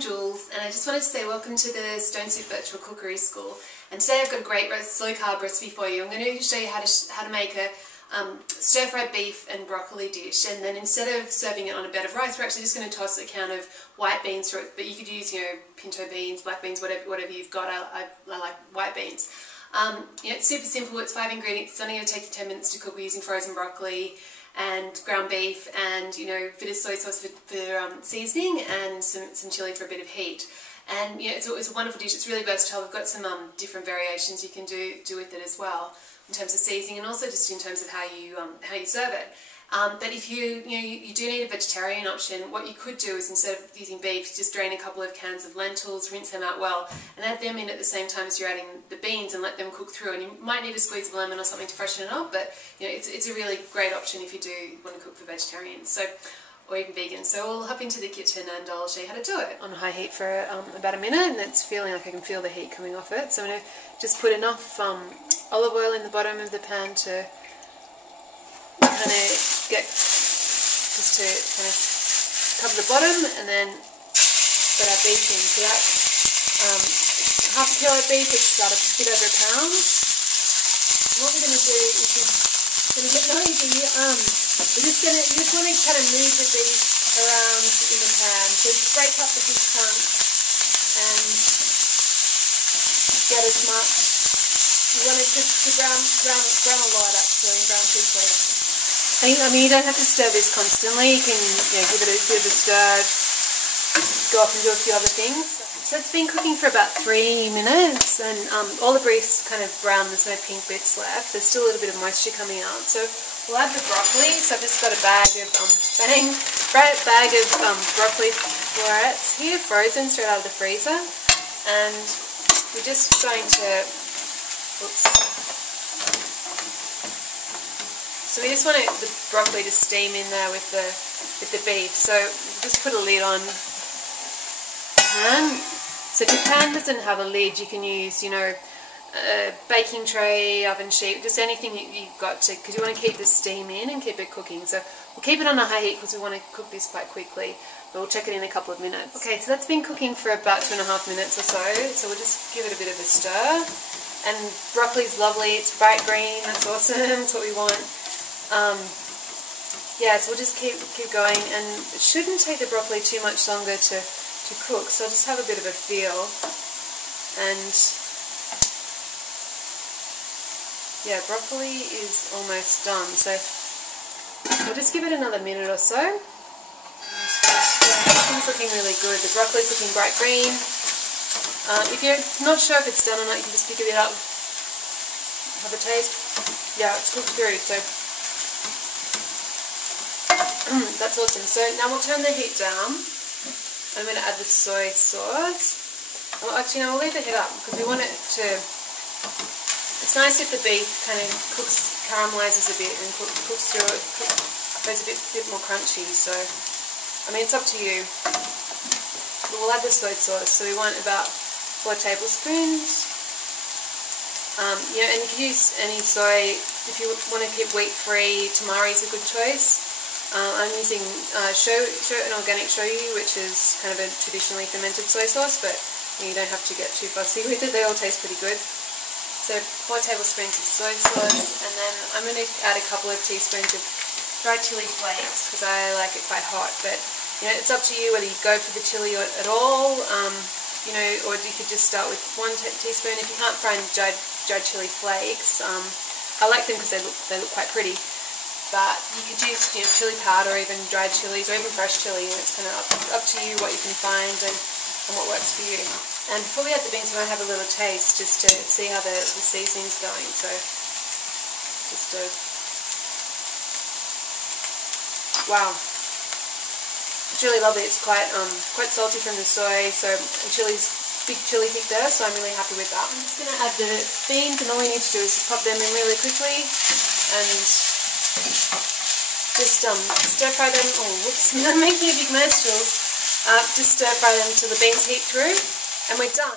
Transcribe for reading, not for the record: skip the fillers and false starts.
I'm Jules, and I just wanted to say welcome to the Stone Soup Virtual Cookery School. And today I've got a great slow carb recipe for you. I'm going to show you how to make a stir-fried beef and broccoli dish, and then instead of serving it on a bed of rice, we're actually just going to toss a can of white beans through it. But you could use, pinto beans, black beans, whatever you've got. I like white beans. It's super simple. It's 5 ingredients. It's only going to take you 10 minutes to cook. We're using frozen broccoli and ground beef, and a bit of soy sauce for seasoning, and some chili for a bit of heat. And it's a wonderful dish. It's really versatile. We've got some different variations you can do with it as well, in terms of seasoning, and also just in terms of how you serve it. But if you do need a vegetarian option, what you could do is, instead of using beef, just drain a couple of cans of lentils, rinse them out well, and add them in at the same time as you're adding the beans, and let them cook through. And you might need a squeeze of lemon or something to freshen it up, but it's a really great option if you do want to cook for vegetarians, or even vegan. So we'll hop into the kitchen and I'll show you how to do it. On high heat for about a minute, and it's feeling like I can feel the heat coming off it. So I'm going to just put enough olive oil in the bottom of the pan to kind of cover the bottom, and then put our beef in. So that's half a kilo of beef. It's about a bit over a pound. And what we're going to do is it's going to get noisy. You just want to kind of move the beef around in the pan. So break up the big chunks and get as much. You want it to brown a lot, actually, and brown quickly. I mean, you don't have to stir this constantly. You can give it a bit of a stir, go off and do a few other things. So it's been cooking for about 3 minutes, and all the beef's kind of brown. There's no pink bits left. There's still a little bit of moisture coming out. So we'll add the broccoli. So I've just got a bag of broccoli florets here, frozen straight out of the freezer, and we're just going to. So we just want the broccoli to steam in there with the beef. So just put a lid on the pan. So if your pan doesn't have a lid, you can use, a baking tray, oven sheet, just anything you've got to, because you want to keep the steam in and keep it cooking. So we'll keep it on a high heat because we want to cook this quite quickly. But we'll check it in a couple of minutes. Okay, so that's been cooking for about 2.5 minutes or so. So we'll just give it a bit of a stir. And broccoli's lovely. It's bright green. That's awesome. That's what we want. So we'll just keep going, and it shouldn't take the broccoli too much longer to cook, so I'll just have a bit of a feel. And yeah, broccoli is almost done, so we'll just give it another minute or so. It's looking really good. The broccoli's looking bright green. If you're not sure if it's done or not, you can just pick a bit up, have a taste. Yeah, it's cooked through, so that's awesome. So now we'll turn the heat down. I'm going to add the soy sauce. Well, actually, no, we'll leave the heat up because we want it to. It's nice if the beef kind of caramelizes a bit and cooks through it, goes a bit more crunchy. So, I mean, it's up to you. But we'll add the soy sauce. So we want about 4 tablespoons. And you can use any soy. If you want to keep wheat-free, tamari is a good choice. I'm using an organic shoyu, which is kind of a traditionally fermented soy sauce, but you don't have to get too fussy with it. They all taste pretty good. So 4 tablespoons of soy sauce, and then I'm going to add a couple of teaspoons of dried chili flakes because I like it quite hot. But it's up to you whether you go for the chili at all, or you could just start with 1 teaspoon. If you can't find dried chili flakes, I like them because they look quite pretty. But you could use chili powder, or even dried chilies, or even fresh chili. It's kind of up to you what you can find and what works for you. And before we add the beans, we might have a little taste just to see how the seasoning's going. So wow, it's really lovely. It's quite salty from the soy, and big chili kick there. So I'm really happy with that. I'm just going to add the beans, and all we need to do is just pop them in really quickly and just stir fry them. Oh, whoops! I'm making a big mess, Jules. Just stir fry them till the beans heat through, and we're done.